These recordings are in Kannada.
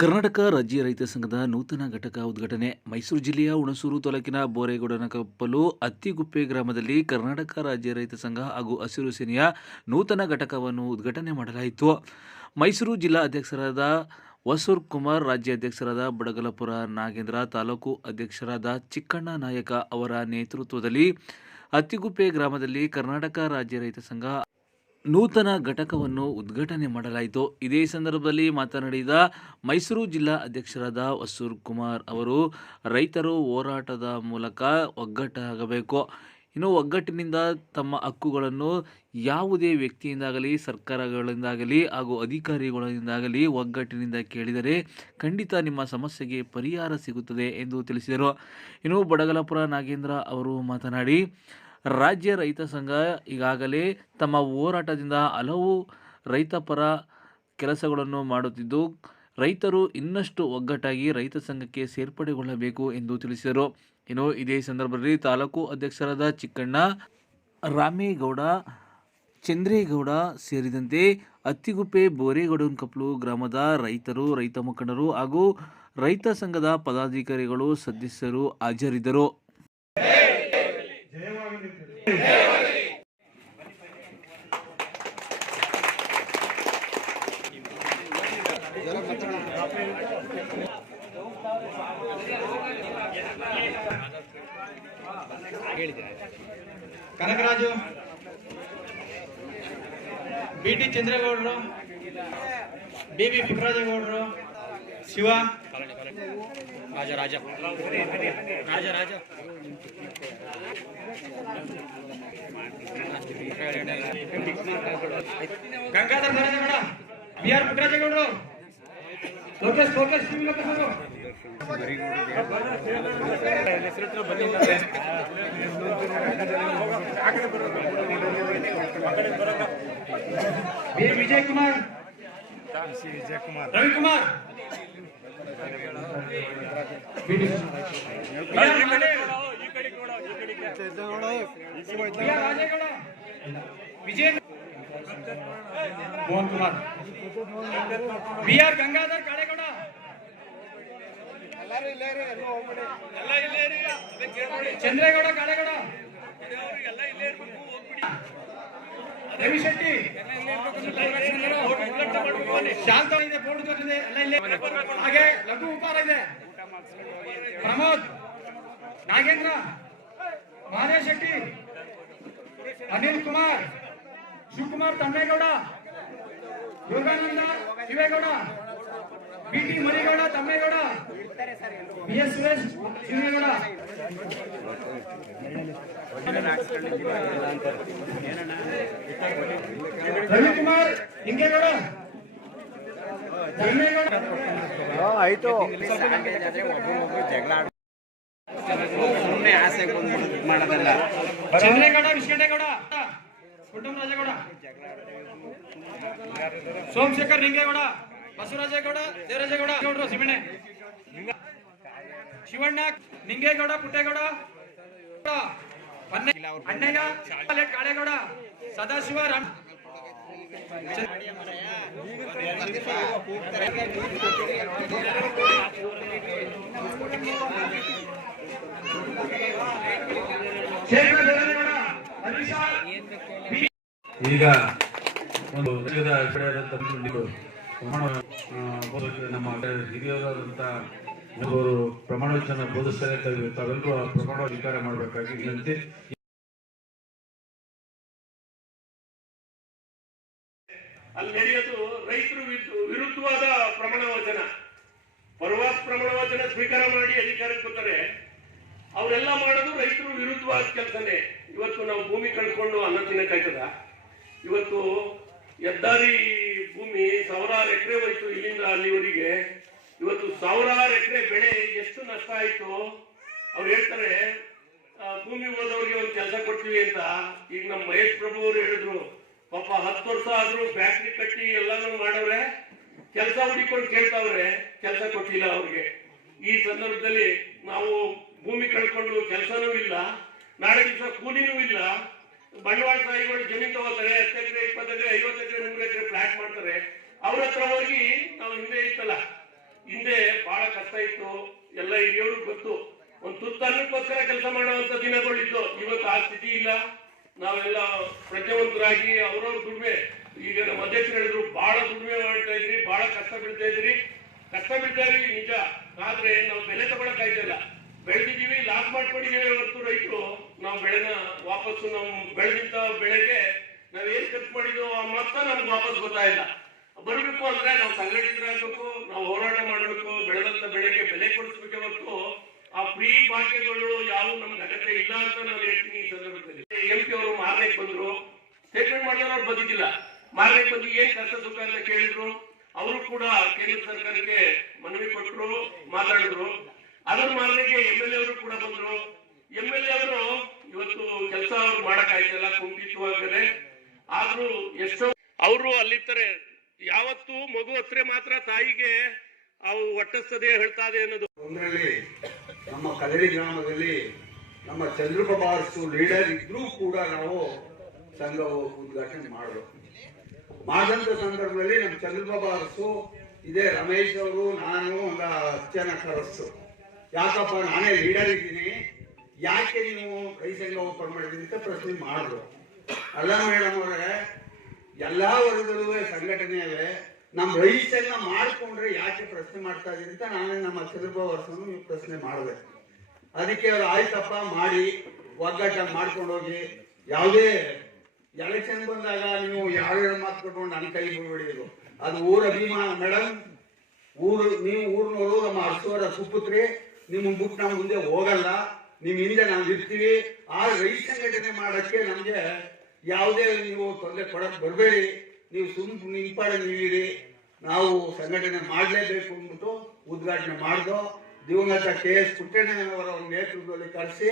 ಕರ್ನಾಟಕ ರಾಜ್ಯ ರೈತ ಸಂಘದ ನೂತನ ಘಟಕ ಉದ್ಘಾಟನೆ. ಮೈಸೂರು ಜಿಲ್ಲೆಯ ಹುಣಸೂರು ತಾಲೂಕಿನ ಬೋರೇಗೌಡನ ಕಪ್ಪಲು ಅತ್ತಿಗುಪ್ಪೆ ಗ್ರಾಮದಲ್ಲಿ ಕರ್ನಾಟಕ ರಾಜ್ಯ ರೈತ ಸಂಘ ಹಾಗೂ ಹಸಿರು ಸೇನೆಯ ನೂತನ ಘಟಕವನ್ನು ಉದ್ಘಾಟನೆ ಮಾಡಲಾಯಿತು. ಮೈಸೂರು ಜಿಲ್ಲಾ ಅಧ್ಯಕ್ಷರಾದ ವಸೂರ್ ಕುಮಾರ್, ರಾಜ್ಯ ಅಧ್ಯಕ್ಷರಾದ ಬಡಗಲಪುರ ನಾಗೇಂದ್ರ, ತಾಲೂಕು ಅಧ್ಯಕ್ಷರಾದ ಚಿಕ್ಕಣ್ಣ ನಾಯಕ ಅವರ ನೇತೃತ್ವದಲ್ಲಿ ಅತ್ತಿಗುಪ್ಪೆ ಗ್ರಾಮದಲ್ಲಿ ಕರ್ನಾಟಕ ರಾಜ್ಯ ರೈತ ಸಂಘ ನೂತನ ಘಟಕವನ್ನು ಉದ್ಘಾಟನೆ ಮಾಡಲಾಯಿತು. ಇದೇ ಸಂದರ್ಭದಲ್ಲಿ ಮಾತನಾಡಿದ ಮೈಸೂರು ಜಿಲ್ಲಾ ಅಧ್ಯಕ್ಷರಾದ ವಸೂರ್ ಕುಮಾರ್ ಅವರು, ರೈತರು ಹೋರಾಟದ ಮೂಲಕ ಒಗ್ಗಟ್ಟಾಗಬೇಕು. ಇನ್ನು ಒಗ್ಗಟ್ಟಿನಿಂದ ತಮ್ಮ ಹಕ್ಕುಗಳನ್ನು ಯಾವುದೇ ವ್ಯಕ್ತಿಯಿಂದಾಗಲಿ, ಸರ್ಕಾರಗಳಿಂದಾಗಲಿ ಹಾಗೂ ಅಧಿಕಾರಿಗಳಿಂದಾಗಲಿ ಒಗ್ಗಟ್ಟಿನಿಂದ ಕೇಳಿದರೆ ಖಂಡಿತ ನಿಮ್ಮ ಸಮಸ್ಯೆಗೆ ಪರಿಹಾರ ಸಿಗುತ್ತದೆ ಎಂದು ತಿಳಿಸಿದರು. ಇನ್ನು ಬಡಗಲಪುರ ನಾಗೇಂದ್ರ ಅವರು ಮಾತನಾಡಿ ರಾಜ್ಯ ರೈತ ಸಂಘ ಈಗಾಗಲೇ ತಮ್ಮ ಹೋರಾಟದಿಂದ ಹಲವು ರೈತಪರ ಕೆಲಸಗಳನ್ನು ಮಾಡುತ್ತಿದ್ದು, ರೈತರು ಇನ್ನಷ್ಟು ಒಗ್ಗಟ್ಟಾಗಿ ರೈತ ಸಂಘಕ್ಕೆ ಸೇರ್ಪಡೆಗೊಳ್ಳಬೇಕು ಎಂದು ತಿಳಿಸಿದರು. ಇನ್ನು ಇದೇ ಸಂದರ್ಭದಲ್ಲಿ ತಾಲೂಕು ಅಧ್ಯಕ್ಷರಾದ ಚಿಕ್ಕಣ್ಣ ರಾಮೇಗೌಡ, ಚಂದ್ರೇಗೌಡ ಸೇರಿದಂತೆ ಅತ್ತಿಗುಪ್ಪೆ ಬೋರೇಗೌಡನಕಪ್ಲು ಗ್ರಾಮದ ರೈತರು, ರೈತ ಮುಖಂಡರು ಹಾಗೂ ರೈತ ಸಂಘದ ಪದಾಧಿಕಾರಿಗಳು, ಸದಸ್ಯರು ಹಾಜರಿದ್ದರು. ಕನಕರಾಜು ಬಿ ಟಿ ಚಂದ್ರೇಗೌಡರು ಬಿ ಬಿ ಪುಟ್ಟರಾಜೇಗೌಡರು ಶಿವ ರಾಜ ರಾಜ ರಾಜ ರಾಜ ಗಂಗಾಧರ ನರೇಂದ್ರ ಬಿ ಆರ್ ಪುಟ್ಟರಾಜೇಗೌಡರು Lokesh Lokesh Kumar Vijay Kumar Ravikumar. Vijay Mohan Kumar B R Gangadhar Kalegowda. Chandregowda Kalegowda Ravi Shetty ಶಾಂತ ಇದೆ ಜೊತೆ ಎಲ್ಲ ಇಲ್ಲೇ ಹಾಗೆ ಲಘು ಉಪಾರ ಇದೆ. Pramod Nagendra Mahesh Shetty Anil Kumar Shivakumar Thammegowda Yogananda Shivegowda. B T Marigowda Thammegowda. B S Suresh Shivegowda Ravikumar Hingegowda Thammegowda. ಆಯ್ತು. ಚಂದ್ರೇಗೌಡ ವಿಶ್ವೇಗೌಡ ಕುಟುಂಬರಾಜೇಗೌಡ ಸೋಮಶೇಖರ್ ನಿಂಗೇಗೌಡ ಬಸವರಾಜೇಗೌಡ ದೇವರಾಜೇಗೌಡ ಗೌಡರು ಸಿಮಣೆ. ಶಿವಣ್ಣ ನಿಂಗೇಗೌಡ ಪುಟ್ಟೇಗೌಡ ಅಣ್ಣಯ್ಯ ಕಾಳೇಗೌಡ ಸದಾಶಿವ ರಾಮ್ ಈಗ ಒಂದು ನಮ್ಮ ಹಿರಿಯರಾದಂಥ ಅವರು ಪ್ರಮಾಣವಚನ ಬೋಧಿಸ್ತಾರೆ, ತಾವು- ತಾವೆಲ್ಲರೂ ಆ ಪ್ರಮಾಣ ಸ್ವೀಕಾರ ಮಾಡಬೇಕಾಗಿ ವಿನಂತಿ. ಅಲ್ಲಿ ನಡೆಯೋದು ರೈತರು ವಿರುದ್ಧವಾದ ಪ್ರಮಾಣ ವಚನ ಪರವಾದ ಪ್ರಮಾಣ ವಚನ ಸ್ವೀಕಾರ ಮಾಡಿ ಅಧಿಕಾರಕ್ಕೆ ಬರ್ತಾರೆ. ಅವರೆಲ್ಲ ಮಾಡೋದು ರೈತರು ವಿರುದ್ಧವಾದ ಕೆಲಸನೇ. ಇವತ್ತು ನಾವು ಭೂಮಿ ಕಳ್ಕೊಂಡು ಅನ್ನ ತಿನ್ನಕ್ಕಾಯ್ತದ ಇವತ್ತು ಹೆದ್ದಾರಿ ಭೂಮಿ ಸಾವಿರಾರು ಎಕರೆ ಹೋಯ್ತು ಇಲ್ಲಿಂದ ಅಲ್ಲಿವರೆಗೆ. ಇವತ್ತು ಸಾವಿರಾರು ಎಕರೆ ಬೆಳೆ ಎಷ್ಟು ನಷ್ಟ ಆಯ್ತು? ಅವ್ರು ಹೇಳ್ತಾರೆ ಭೂಮಿ ಹೋದವ್ರಿಗೆ ಒಂದು ಕೆಲಸ ಕೊಡ್ತೀವಿ ಅಂತ. ಈಗ ನಮ್ಮ ಮಹೇಶ್ ಪ್ರಭು ಅವರು ಹೇಳಿದ್ರು, ಪಾಪ ಹತ್ತು ವರ್ಷ ಆದ್ರೂ ಫ್ಯಾಕ್ಟ್ರಿ ಕಟ್ಟಿ ಎಲ್ಲಾನು ಮಾಡವ್ರೆ, ಕೆಲಸ ಹುಡಿಕೊಂಡು ಕೇಳ್ತಾವ್ರೆ, ಕೆಲಸ ಕೊಟ್ಟಿಲ್ಲ ಅವ್ರಿಗೆ. ಈ ಸಂದರ್ಭದಲ್ಲಿ ನಾವು ಭೂಮಿ ಕಳ್ಕೊಂಡು ಕೆಲಸನೂ ಇಲ್ಲ, ನಾಳೆ ದಿವಸ ಕೂಲಿನೂ ಇಲ್ಲ. ಬಂಡವಾಳ ಸಾಹಿಗಳು ಜಮೀನು ತಗೋತಾರೆ ಹತ್ತು ಎಕರೆ ಇಪ್ಪತ್ತು ಎಕರೆ ಐವತ್ತು ಎಕರೆ ನೂರು ಎಕರೆ ಫ್ಲಾಟ್ ಮಾಡ್ತಾರೆ. ಅವ್ರ ಹತ್ರ ಹೋಗಿ ನಾವು ಹಿಂದೆ ಇತ್ತಲ್ಲ, ಹಿಂದೆ ಬಹಳ ಕಷ್ಟ ಇತ್ತು, ಎಲ್ಲ ಹಿರಿಯವ್ರಿಗೆ ಗೊತ್ತು. ಒಂದು ತುತ್ತು ಅನ್ನಕ್ಕೋಸ್ಕರ ಕೆಲಸ ಮಾಡುವಂತ ದಿನಗಳಿತ್ತು ಇವತ್ತು ಆ ಸ್ಥಿತಿ ಇಲ್ಲ. ನಾವೆಲ್ಲ ಪ್ರಜ್ಞಾವಂತರಾಗಿ ಅವ್ರವ್ರ ದುಡಿಮೆ, ಈಗ ನಮ್ಮ ಅಧ್ಯಕ್ಷರು ಹೇಳಿದ್ರು ಬಹಳ ದುಡಿಮೆ ಮಾಡ್ತಾ ಇದ್ರಿ ಬಹಳ ಕಷ್ಟ ಬೀಳ್ತಾ ಇದ್ರಿ. ಕಷ್ಟ ಬೀಳ್ತಾ ಇದ್ರಿ, ನಿಜ. ಆದ್ರೆ ನಾವು ಬೆಲೆ ತಗೊಳಕ್ ಆಯ್ತಲ್ಲ. ಬೆಳೆದಿದ್ದೀವಿ ಲಾಸ್ ಮಾಡ್ಕೊಂಡಿದ್ದೀವಿ ಇವತ್ತು ರೈತರು. ನಾವು ಬೆಳೆನ ವಾಪಸ್ಸು ನಾವು ಬೆಳೆದಿದ್ದ ಬೆಳೆಗೆ ನಾವ್ ಏನ್ ಖರ್ಚು ಮಾಡಿದ್ವು ಆ ಮೊತ್ತ ನಮ್ಗೆ ವಾಪಸ್ ಗೊತ್ತಾ ಇಲ್ಲ. ಬರಬೇಕು ಅಂದ್ರೆ ನಾವು ಸಂಘಟಿತರಾಗಬೇಕು, ನಾವು ಹೋರಾಟ ಮಾಡಬೇಕು, ಬೆಳೆದಂತ ಬೆಳೆಗೆ ಬೆಲೆ ಕೊಡಿಸ್ಬೇಕೆ ಹೊರತು ಆ ಫ್ರೀ ಭಾಗ್ಯಗಳು ಯಾವ ನಮ್ಗೆ ಅಗತ್ಯ ಇಲ್ಲ ಅಂತ ನಾನು ಹೇಳ್ತೀನಿ ಈ ಸಂದರ್ಭದಲ್ಲಿ. ಎಂ ಪಿ ಅವರು ಮಾರ್ನೆಗೆ ಬಂದ್ರು. ಸ್ಟೇಟ್ಮೆಂಟ್ ಮಾಡಿದ್ರೆ ಅವ್ರು ಬಂದಿದ್ದಿಲ್ಲ. ಮಾರ್ನೆಗೆ ಬಂದು ಏನ್ ಕಷ್ಟ ಸುಖ ಅಂತ ಕೇಳಿದ್ರು. ಅವರು ಕೂಡ ಕೇಂದ್ರ ಸರ್ಕಾರಕ್ಕೆ ಮನವಿ ಕೊಟ್ಟರು ಮಾತಾಡಿದ್ರು. ಅದರ ಮಾರನೆಗೆ ಎಂ ಎಲ್ ಎ ಅವರು ಕೂಡ ಬಂದ್ರು. ಎಂ ಎಲ್ ಎ ಅವರು ಇವತ್ತು ಕೆಲಸ ಅವ್ರು ಮಾಡಕ್ ಆಯ್ತಲ್ಲ ಕುಂಠಿತವಾಗದೆ ಆದ್ರೂ ಎಷ್ಟೋ ಅವರು ಅಲ್ಲಿರ್ತಾರೆ. ಯಾವತ್ತು ಮಗು ಹತ್ರ ಮಾತ್ರ ತಾಯಿಗೆ ಅವು ಒಟ್ಟಿಸ್ತದೆ ಹೇಳ್ತಾ ಇದೆ ಅನ್ನೋದು. ಒಂದರಲ್ಲಿ ನಮ್ಮ ಕದಳಿ ಗ್ರಾಮದಲ್ಲಿ ನಮ್ಮ ಅರಸು ಲೀಡರ್ ಇದ್ರೂ ಕೂಡ ನಾವು ಸಂಘ ಉದ್ಘಾಟನೆ ಮಾಡಬೇಕು. ಮಾಡಿದಂತ ಸಂದರ್ಭದಲ್ಲಿ ನಮ್ಮ ಅರಸು ಇದೇ ರಮೇಶ್ ಅವರು ನಾನು ಒಂದು ಹತ್ತು ಜನ ಯಾಕಪ್ಪ ನಾನೇ ಲೀಡರ್ ಇದ್ದೀನಿ. ಯಾಕೆ ನೀವು ಸಂಘ ಓಪನ್ ಮಾಡಿದ್ರಿ ಅಂತ ಪ್ರಶ್ನೆ ಮಾಡಿದ್ರು. ಅಲ್ಲ ಮೇಡಮ್ ಅವರೇ, ಎಲ್ಲಾ ವರ್ಗದಲ್ಲೂ ಸಂಘಟನೆ ಇವೆ ನಮ್ಮ ರೈತನ್ನ ಮಾಡಿಕೊಂಡ್ರೆ ಯಾಕೆ ಪ್ರಶ್ನೆ ಮಾಡ್ತಾ ಇದ್ದೀರಿ ಅಂತ ನಾನೇ ನಮ್ಮ ಚಂದ್ರಬಾಬು ವರ್ಷನು ಪ್ರಶ್ನೆ ಮಾಡಿದೆ. ಅದಕ್ಕೆ ಅವ್ರು ಆಯ್ತಪ್ಪ ಮಾಡಿ, ಒಗ್ಗಟ್ಟ ಮಾಡ್ಕೊಂಡು ಹೋಗಿ, ಯಾವುದೇ ಎಲೆಕ್ಷನ್ ಬಂದಾಗ ನೀವು ಯಾರ್ಯಾರು ಮಾತು ಕೊಟ್ಕೊಂಡು ನನ್ನ ಕೈ ಬಿಡ್ಬಿಡಿದ್ರು ಅದು ಊರ ಅಭಿಮಾನ ಮೇಡಮ್ ಊರು, ನೀವು ಊರಿನವರು ನಮ್ಮ ಹಸುವರ ಸುಪುತ್ರಿ. ನಿಮ್ಮ ಬುಕ್ ನಾವು ಮುಂದೆ ಹೋಗಲ್ಲ. ನಿಮ್ ಹಿಂದೆ ನಾವು ಇರ್ತೀವಿ ಆ ರೈತ ಸಂಘಟನೆ ಮಾಡೋಕ್ಕೆ ನಮಗೆ ಯಾವುದೇ ನೀವು ತೊಂದರೆ ಕೊಡಕ್ ಬರಬೇಡಿ. ನೀವು ಸುಮ್ ನಿಂಪಾಡ ನೀವಿರಿ ನಾವು ಸಂಘಟನೆ ಮಾಡಲೇಬೇಕು ಅಂದ್ಬಿಟ್ಟು ಉದ್ಘಾಟನೆ ಮಾಡ್ದು, ದಿವಂಗತ ಕೆ ಎಸ್ ಪುಟ್ಟಣ್ಣನವರ ಒಂದು ನೇತೃತ್ವದಲ್ಲಿ ಕರೆಸಿ,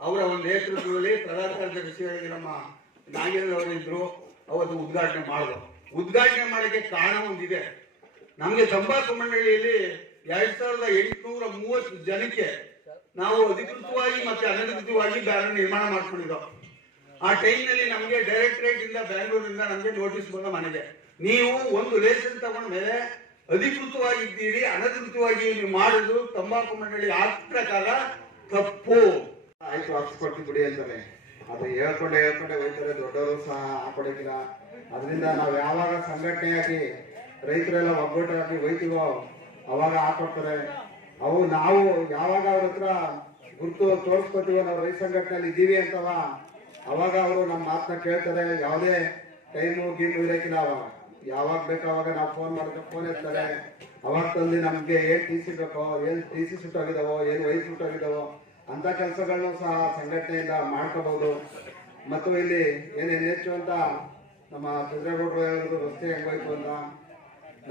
ಅವರ ಒಂದು ನೇತೃತ್ವದಲ್ಲಿ ಪ್ರಧಾನ ಕಾರ್ಯದರ್ಶಿಯಾಗಿ ನಮ್ಮ ನಾಗೇಂದ್ರ ಅವರು ಇದ್ರು ಅವತ್ತು ಉದ್ಘಾಟನೆ ಮಾಡಿದ್ರು ಉದ್ಘಾಟನೆ ಮಾಡೋಕ್ಕೆ ಕಾರಣ ಒಂದಿದೆ. ನಮಗೆ ತಂಬಾಕು ಮಂಡಳಿಯಲ್ಲಿ ಎರಡ್ ಸಾವಿರದ ಎಂಟುನೂರ ಮೂವತ್ತು ಜನಕ್ಕೆ ನಾವು ಅಧಿಕೃತವಾಗಿ ಮತ್ತೆ ಅನಧಿಕೃತವಾಗಿ ಬ್ಯಾನರ್ ನಿರ್ಮಾಣ ಮಾಡ್ಕೊಂಡಿದ್ದೋ ಆ ಟೈಮ್ನಲ್ಲಿ ನಮಗೆ ಡೈರೆಕ್ಟರೇಟ್ ಇಂದ ಬ್ಯಾಂಗ್ಳೂರಿಂದ ನಮಗೆ ನೋಟಿಸ್ ಬಂದ ಮನೆಗೆ. ನೀವು ಒಂದು ಲೇಸನ್ ತಗೊಂಡ ಮೇಲೆ ಅಧಿಕೃತವಾಗಿದ್ದೀರಿ, ಅನಧಿಕೃತವಾಗಿ ನೀವು ಮಾಡುದು ತಂಬಾಕು ಮಂಡಳಿ ಆಕ್ಟ್ ಪ್ರಕಾರ ತಪ್ಪು. ಆಯ್ತು ಹಾಕ್ಸ್ಕೊಡ್ತೀವಿ ಬಿಡಿ ಅಂತಾರೆ ಅದು ಹೇಳ್ಕೊಂಡೆ ಹೇಳ್ಕೊಂಡೆ ಹೋಗ್ತಾರೆ ದೊಡ್ಡವರು ಸಹ ಹಾಕೊಡಕಿಲ್ಲ ಅದರಿಂದ ನಾವು ಯಾವಾಗ ಸಂಘಟನೆಯಾಗಿ ರೈತರೆಲ್ಲ ಒಗ್ಗಟ್ಟಾಗಿ ಹೋಯ್ತೀವೋ, ಅವಾಗ ಹಾಕೊಡ್ತಾರೆ ಅವು ನಾವು ಯಾವಾಗ ಅವ್ರ ಹತ್ರ ಗುರುತು ತೋರಿಸ್ಕೊತೀವೋ ನಾವು ರೈತ ಸಂಘಟನೆಯಲ್ಲಿ ಇದ್ದೀವಿ ಅಂತವ, ಅವಾಗ ಅವರು ನಮ್ಮ ಮಾತನ್ನ ಕೇಳ್ತಾರೆ, ಯಾವುದೇ ಟೈಮು ಗೀಮು ಇರಕ್ಕಿಲ್ಲ ಅವಾಗ ಯಾವಾಗ ಬೇಕು ಅವಾಗ ನಾವು ಫೋನ್ ಮಾಡಿದ್ರೆ ಫೋನ್ ಎತ್ತಾರೆ. ಅವಾಗ ತಂದು ನಮಗೆ ಏನ್ ಟಿ ಸಿ ಬೇಕೋ, ಏನ್ ಟಿ ಸಿ ಸುಟ್ಟೋಗಿದಾವೋ ಏನ್ ವಯಸ್ಸು ಸುಟ್ಟೋಗಿದಾವೋ ಅಂತ ಕೆಲಸಗಳನ್ನು ಸಹ ಸಂಘಟನೆಯಿಂದ ಮಾಡ್ಕೋಬಹುದು ಮತ್ತು ಇಲ್ಲಿ ಏನೇನು ಹೆಚ್ಚು ಅಂತ ನಮ್ಮ ಚಂದ್ರೇಗೌಡರು ರಸ್ತೆ ಹೆಂಗೋಯ್ತು ಅಂತ,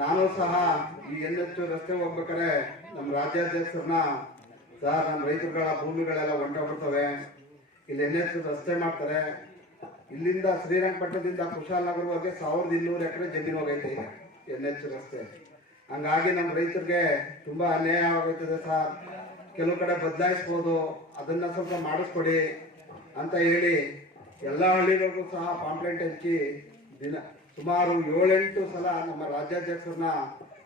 ನಾನು ಸಹ ಈ ಎನ್ ಎಚ್ ರಸ್ತೆ ಹೋಗ್ಬೇಕಾರೆ ನಮ್ಮ ರಾಜ್ಯಾಧ್ಯಕ್ಷರನ್ನ ಸರ್ ನಮ್ಮ ರೈತರುಗಳ ಭೂಮಿಗಳೆಲ್ಲ ಹೊಂಟೋಗ್ಬಿಡ್ತವೆ ಇಲ್ಲಿ ಎನ್ ಎಚ್ ರಸ್ತೆ ಮಾಡ್ತಾರೆ. ಇಲ್ಲಿಂದ ಶ್ರೀರಂಗಪಟ್ಟಣದಿಂದ ಕುಶಾಲನಗರವರೆಗೆ ಸಾವಿರದ ಇನ್ನೂರು ಎಕರೆ ಜಮೀನು ಹೋಗೈತೆ ಎನ್ ಎಚ್ ರಸ್ತೆ. ಹಂಗಾಗಿ ನಮ್ಮ ರೈತರಿಗೆ ತುಂಬಾ ಅನ್ಯಾಯ ಸರ್. ಕೆಲವು ಕಡೆ ಬದಲಾಯಿಸ್ಬೋದು. ಅದನ್ನ ಸ್ವಲ್ಪ ಮಾಡಿಸ್ಕೊಡಿ ಅಂತ ಹೇಳಿ ಎಲ್ಲ ಹಳ್ಳಿಗಳಿಗೂ ಸಹ ಪಾಂಪ್ಲೆಂಟ್ ಹಂಚಿ ದಿನ ಸುಮಾರು ಏಳೆಂಟು ಸಲ ನಮ್ಮ ರಾಜ್ಯಾಧ್ಯಕ್ಷರನ್ನ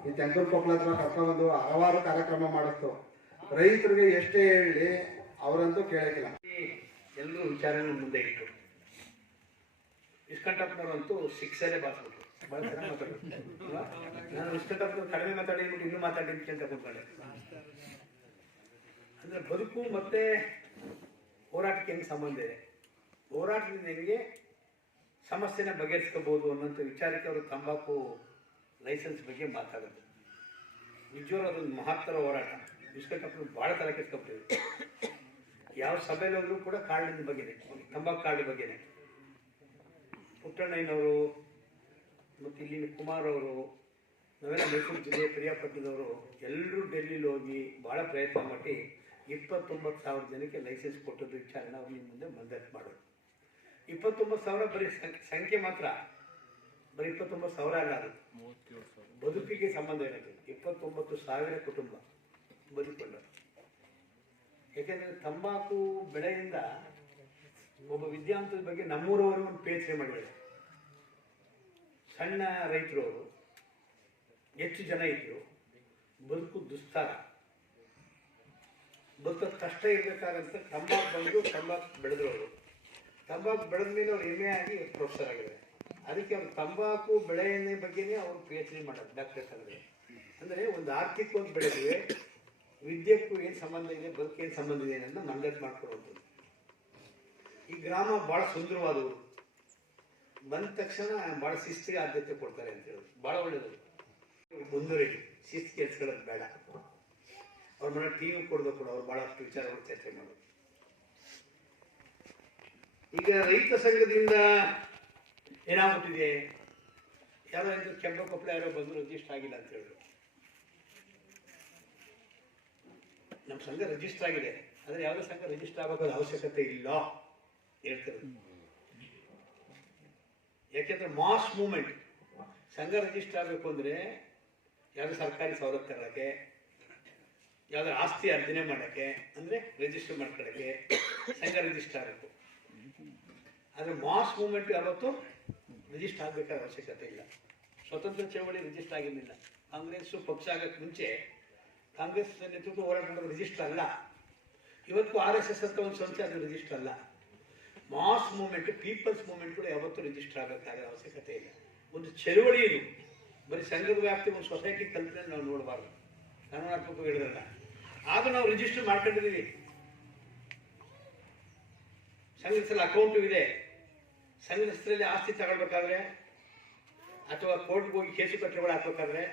ಈ ತೆಂಕೂರು ಕೊಪ್ಪಳ ಹತ್ರ ಕರ್ಕೊಂಡ್ಬಂದು ಹಲವಾರು ಕಾರ್ಯಕ್ರಮ ಮಾಡಿಸ್ತು. ರೈತರಿಗೆ ಎಷ್ಟೇ ಹೇಳಿ ಅವರಂತೂ ಕೇಳಕ್ಕಿಲ್ಲ. ಎಲ್ಲರೂ ವಿಚಾರನ ಮುಂದೆ ಇಟ್ಟು. ಇಸ್ಕಂಟಪ್ಪನವರಂತೂ ಶಿಕ್ಷೆನೇ ಬಾಸ್ಬಿಟ್ರು ಭಾಳ? ನಾನು ಇಸ್ಕಂಟಪ್ಪನವ್ರು ಕಡಿಮೆ ಮಾತಾಡಿಬಿಟ್ಟು ಇನ್ನೂ ಮಾತಾಡಿ ಅಂತ ಕೂತ್ಕೊಂಡೆ. ಅಂದ್ರೆ ಬದುಕು ಮತ್ತೆ ಹೋರಾಟಕ್ಕೆ ಸಂಬಂಧ ಇದೆ? ಹೋರಾಟದಿಂದ ಹೆಂಗೆ ಸಮಸ್ಯೆನ ಬಗೆಹರಿಸ್ಕೋಬೋದು ಅನ್ನೋಂಥ ವಿಚಾರಕ್ಕೆ ಅವರು ತಂಬಾಕು ಲೈಸೆನ್ಸ್ ಬಗ್ಗೆ ಮಾತಾಡೋದು ನಿಜವಾಗ್ಲೂ ಅದೊಂದು ಮಹತ್ತರ ಹೋರಾಟ. ಇಸ್ಕಂಟಪ್ಪನ ಭಾಳ ತಲೆ ಯಾವ ಸಭೆಯಲ್ಲಿ ಹೋದ್ರು ಕೂಡ ಕಾರ್ಡಿನ ಬಗ್ಗೆನೆ, ತಂಬಾಕು ಕಾರ್ಡ್ ಬಗ್ಗೆನೆ. ಪುಟ್ಟಣ್ಣಯ್ಯನವರು ಮತ್ತು ಇಲ್ಲಿನ ಕುಮಾರ್ ಅವರು, ನಾವೆಲ್ಲ ಮೈಸೂರು ಜಿಲ್ಲೆ ಪ್ರಿಯಾಪಟ್ಟಣದವರು ಎಲ್ಲರೂ ಡೆಲ್ಲಿಲಿ ಹೋಗಿ ಭಾಳ ಪ್ರಯತ್ನ ಮಾಡಿ ಇಪ್ಪತ್ತೊಂಬತ್ತು ಸಾವಿರ ಜನಕ್ಕೆ ಲೈಸೆನ್ಸ್ ಕೊಟ್ಟದ್ದು ವಿಚಾರನ ಅವ್ರು ನಿಮ್ಮ ಮುಂದೆ ಮಂದತ್ ಮಾಡೋದು. ಇಪ್ಪತ್ತೊಂಬತ್ತು ಸಾವಿರ ಬರೀ ಸಂಖ್ಯೆ ಮಾತ್ರ. ಬರೀ ಇಪ್ಪತ್ತೊಂಬತ್ತು ಸಾವಿರ ಅಲ್ಲ ಅದು. ಬದುಕಿಗೆ ಸಂಬಂಧ ಇರೋದಿಲ್ಲ ಇಪ್ಪತ್ತೊಂಬತ್ತು ಸಾವಿರ ಕುಟುಂಬ ಬದುಕೊಂಡರು ಯಾಕೆಂದ್ರೆ ತಂಬಾಕು ಬೆಳೆಯಿಂದ ಒಬ್ಬ ವಿದ್ಯಾವಂತದ ಬಗ್ಗೆ ನಮ್ಮೂರವರು ಒಂದು ಪೇಚನೆ ಮಾಡಿದ್ದಾರೆ. ಸಣ್ಣ ರೈತರು ಅವರು ಹೆಚ್ಚು ಜನ ಇದ್ರು ಬದುಕು ದುಸ್ತಾರ. ಬದುಕ ಕಷ್ಟ ಇರ್ಬೇಕಾದಂತ ತಂಬಾಕು ಬಂದು ತಂಬಾಕು ಬೆಳೆದವರು. ತಂಬಾಕು ಬೆಳೆದ ಮೇಲೆ ಅವ್ರು ಎಮ್ಮೆ ಆಗಿ ಪ್ರೊಫೆಸರ್ ಆಗಿದೆ ಅದಕ್ಕೆ ಅವ್ರು ತಂಬಾಕು ಬೆಳೆಯ ಬಗ್ಗೆನೇ ಅವ್ರು ಪಿ ಎಚ್ ಡಿ ಮಾಡೋದು ಡಾಕ್ಟರ್ ಅಂದರೆ ಅಂದರೆ ಒಂದು ಆರ್ಥಿಕವಾಗಿ ಬೆಳೆದಿವೆ ವಿದ್ಯೆಕ್ಕೂ ಏನು ಸಂಬಂಧ ಇದೆ ಬದುಕೇನು ಸಂಬಂಧ ಇದೆ ಅನ್ನೋದನ್ನ ಮಂಡಟ್ ಮಾಡ್ಕೊಳ್ಳುವಂಥದ್ದು ಈ ಗ್ರಾಮ ಭಾಳ ಸುಂದರವಾದವರು ಬಂದ ತಕ್ಷಣ ಭಾಳ ಶಿಸ್ತಿಗೆ ಆದ್ಯತೆ ಕೊಡ್ತಾರೆ ಅಂತ ಹೇಳಿ ಭಾಳ ಒಳ್ಳೆಯದು ಮುಂದುವರಿಲಿ. ಶಿಸ್ತು ಕೆಲಸಗಳದ್ದು ಬೇಡ. ಅವ್ರ ಮನೆ ಟಿ ವಿ ಕೊಡಬೇಕು ಅವ್ರು ಭಾಳಷ್ಟು ವಿಚಾರಗಳು ಚರ್ಚೆ ಮಾಡೋದು. ಈಗ ರೈತ ಸಂಘದಿಂದ ಏನಾಗುತ್ತಿದೆ ಯಾರೋ ಇದ್ರು ಕೆಂಪ ಕೊಪ್ಪಳ ಯಾರೋ ಬಂದು ರಿಜಿಸ್ಟರ್ ಆಗಿಲ್ಲ ಅಂತ ಹೇಳಿದ್ರು ನಮ್ಮ ಸಂಘ ರಿಜಿಸ್ಟರ್ ಆಗಿದೆ. ಆದರೆ ಯಾವುದೇ ಸಂಘ ರಿಜಿಸ್ಟರ್ ಆಗಬೇಕಾದ ಅವಶ್ಯಕತೆ ಇಲ್ಲ ಹೇಳ್ತಾರೆ ಯಾಕೆಂದ್ರೆ ಮಾಸ್ ಮೂಮೆಂಟ್ ಸಂಘ ರಿಜಿಸ್ಟರ್ ಆಗಬೇಕು ಅಂದ್ರೆ ಯಾವುದೇ ಸರ್ಕಾರಿ ಸವಲತ್ತು ತಗೊಳಕ್ಕೆ, ಯಾವುದೇ ಆಸ್ತಿ ಅರ್ಜನೆ ಮಾಡೋಕ್ಕೆ, ಅಂದ್ರೆ ರಿಜಿಸ್ಟರ್ ಮಾಡ್ಕೊಳ್ಳೋಕ್ಕೆ ಸಂಘ ರಿಜಿಸ್ಟರ್ ಆಗಬೇಕು. ಆದರೆ ಮಾಸ್ ಮೂಮೆಂಟ್ ಯಾವತ್ತೂ ರಿಜಿಸ್ಟರ್ ಆಗಬೇಕಾದ ಅವಶ್ಯಕತೆ ಇಲ್ಲ. ಸ್ವತಂತ್ರ ಚಳವಳಿ ರಿಜಿಸ್ಟರ್ ಆಗಿರಲಿಲ್ಲ. ಕಾಂಗ್ರೆಸ್ ಪಕ್ಷ ಆಗಕ್ಕೆ ಮುಂಚೆ ಕಾಂಗ್ರೆಸ್ ನೇತೃತ್ವ ಹೋರಾಟ ಮಾಡೋದು ರಿಜಿಸ್ಟರ್ ಅಲ್ಲ. ಇವತ್ತು ಆರ್ ಎಸ್ ಎಸ್ ಅಂತ ಒಂದು ಸಂಸ್ಥೆ ಅದು ರಿಜಿಸ್ಟರ್ ಅಲ್ಲ. ಮಾಸ್ ಮೂಮೆಂಟ್, ಪೀಪಲ್ಸ್ ಮೂಮೆಂಟ್ ಕೂಡ ಯಾವತ್ತೂ ರಿಜಿಸ್ಟರ್ ಆಗಬೇಕಾದ ಅವಶ್ಯಕತೆ ಇಲ್ಲ. ಒಂದು ಚಳವಳಿ ಇದು. ಬರೀ ಸಂಘದ ವ್ಯಾಪ್ತಿ, ಒಂದು ಸೊಸೈಟಿ ಕಲ್ಪನೆ ನಾವು ನೋಡಬಾರ್ದು. ಕಾನೂನಾತ್ಮಕ ಹೇಳಿದ್ರಲ್ಲ. ಆಗ ನಾವು ರಿಜಿಸ್ಟರ್ ಮಾಡ್ಕೊಂಡಿದ್ದೀವಿ. ಸಂಘದಲ್ಲಿ ಅಕೌಂಟು ಇದೆ. ಸಂಘಸ್ಥರಲ್ಲಿ ಆಸ್ತಿ ತಗೊಳ್ಬೇಕಾದ್ರೆ ಅಥವಾ ಕೋರ್ಟ್ಗೆ ಹೋಗಿ ಕೇಸು ಪತ್ರಗಳು ಹಾಕ್ಬೇಕಾದ್ರೆ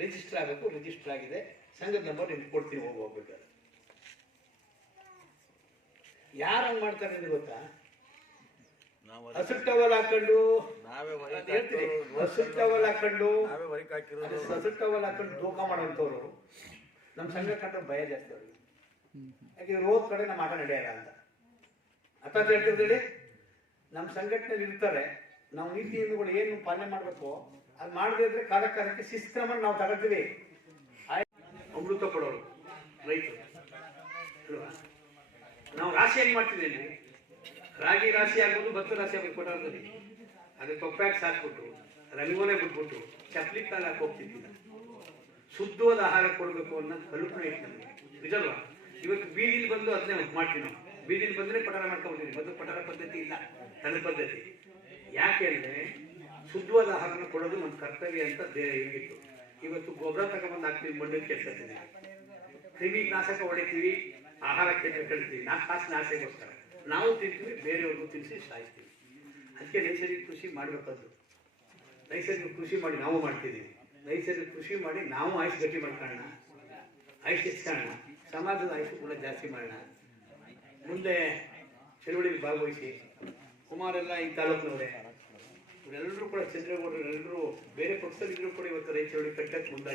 ರಿಜಿಸ್ಟರ್ ಆಗಬೇಕು ರಿಜಿಸ್ಟರ್ ಆಗಿದೆ. ಸಂಘದ ನಂಬರ್ ನಿಮ್ಗೆ ಕೊಡ್ತೀನಿ ಹೋಗಿ ಹೋಗ್ಬೇಕಾದ್ರೆ. ಯಾರು ಹಂಗ ಮಾಡ್ತಾರೆ ಅಂದ್ರೆ ಗೊತ್ತಾ? ಹಸಿರು ಟವಲ್ ಹಾಕೊಂಡು ಹಸಿರು ಟವಲ್ ಹಾಕೊಂಡು ಹಸಿರು ಟವಲ್ ಹಾಕೊಂಡು ತೂಕ ಮಾಡೋಂಥವ್ರು ನಮ್ಮ ಸಂಘ ಕಂಡ್ರೆ ಭಯ ಜಾಸ್ತಿ ಅವ್ರಿಗೆ. ಯಾಕೆ ರೋದ್ ಕಡೆ ನಮ್ಮ ಆಟ ನಡೆಯಲ್ಲ ಅಂತ. ಅರ್ಥ ಹೇಳ್ತಿರ್ತೀರಿ ನಮ್ಮ ಸಂಘಟನೆಯಲ್ಲಿ ಇರ್ತಾರೆ, ನಾವು ನೀತಿ ನಿಯಮಗಳು ಏನು ಪಾಲನೆ ಮಾಡಬೇಕು, ಅದು ಮಾಡದೇ ಇದ್ರೆ ಕಾಲಕಾಲಕ್ಕೆ ನಾವು ತಗೊಳ್ತೀವಿ. ಅಮೃತ ಕೊಡೋರು ರೈತರು. ನಾವು ರಾಶಿಯಾಗಿ ಮಾಡ್ತಿದ್ದೇನೆ? ರಾಗಿ ರಾಶಿ ಆಗ್ಬೋದು, ಭತ್ತ ರಾಶಿ ಆಗ್ಬೋದು ಕೊಟ್ಟಾರದಲ್ಲಿ ಅದಕ್ಕೆ ಪಪ್ಪ್ಯಾಕ್ಸ್ ಸಾಕ್ಬಿಟ್ಟು ರಂಗೋಲೆ ಬಿಟ್ಬಿಟ್ಟು ಚಪ್ಲಿ ಕಾಲ ಹೋಗ್ತಿದ್ದಿಲ್ಲ ಶುದ್ಧವಾದ ಆಹಾರ ಕೊಡಬೇಕು ಅನ್ನೋ ಕಲ್ಪನೆ ಇತ್ತು ನಮಗೆ ನಿಜಲ್ವಾ? ಇವತ್ತು ಬೀದಿಲಿ ಬಂದು ಅದನ್ನೇ ಮಾಡ್ತೀವಿ ನಾವು. ಬೀದಿಲಿ ಬಂದ್ರೆ ಪಠಾರ ಮಾಡ್ಕೊಂಡ್ಬಿಡ್ತೀವಿ ಮೊದಲು ಪಠಾರ ಪದ್ಧತಿ ಇಲ್ಲ ತನ್ನ ಪದ್ಧತಿ. ಯಾಕೆ ಅಂದ್ರೆ ಶುದ್ಧವಾದ ಆಹಾರನ ಕೊಡೋದು ಒಂದು ಕರ್ತವ್ಯ ಅಂತ ಇತ್ತು ಇವತ್ತು ಗೊಬ್ಬರ ತಗೊಂಡ್ಬಂದು ಹಾಕ್ತೀವಿ ಮಣ್ಣು ಕೆಡ್ಸತ್ತೀನಿ ಕ್ರಿಮಿ ನಾಶಕ ಹೊಡಿತೀವಿ, ಆಹಾರ ಕೇಂದ್ರ ಕಳಿತೀವಿ ನಾಲ್ಕು ಕಾಸಿನ ಆಸೆಗೋಸ್ಕರ ನಾವು ತಿಂತೀವಿ, ಬೇರೆಯವ್ರಿಗೂ ತಿನ್ನಿಸಿ ಸಾಯಿಸ್ತೀವಿ. ಅದಕ್ಕೆ ನೈಸರ್ಗಿಕ ಕೃಷಿ ಮಾಡಬೇಕದ್ದು ನೈಸರ್ಗಿಕ ಕೃಷಿ ಮಾಡಿ ನಾವು ಮಾಡ್ತಿದ್ದೀವಿ. ನೈಸರ್ಗಿಕ ಕೃಷಿ ಮಾಡಿ ನಾವು ಆಯುಷ್ ಗಟ್ಟಿ ಮಾಡ್ಕೊಳ್ಳೋಣ. ಆಯುಷ್ ಸಮಾಜದ ಆಯುಷ್ ಕೂಡ ಜಾಸ್ತಿ ಮಾಡೋಣ. ಮುಂದೆ ಚಳುವಳಿಯಲ್ಲಿ ಭಾಗವಹಿಸಿ ಕುಮಾರೆಲ್ಲ ಈ ತಾಲೂಕಿನವರೇ. ಇವರೆಲ್ಲರೂ ಕೂಡ ಚಂದ್ರೇಗೌಡರು ಎಲ್ಲರೂ ಬೇರೆ ಪಕ್ಷದಲ್ಲಿದ್ರು ಕೂಡ ಇವತ್ತು ರೈತ ಚಳುವಳಿ ಕಟ್ಟಕ್ಕೆ ಮುಂದಾಗಿ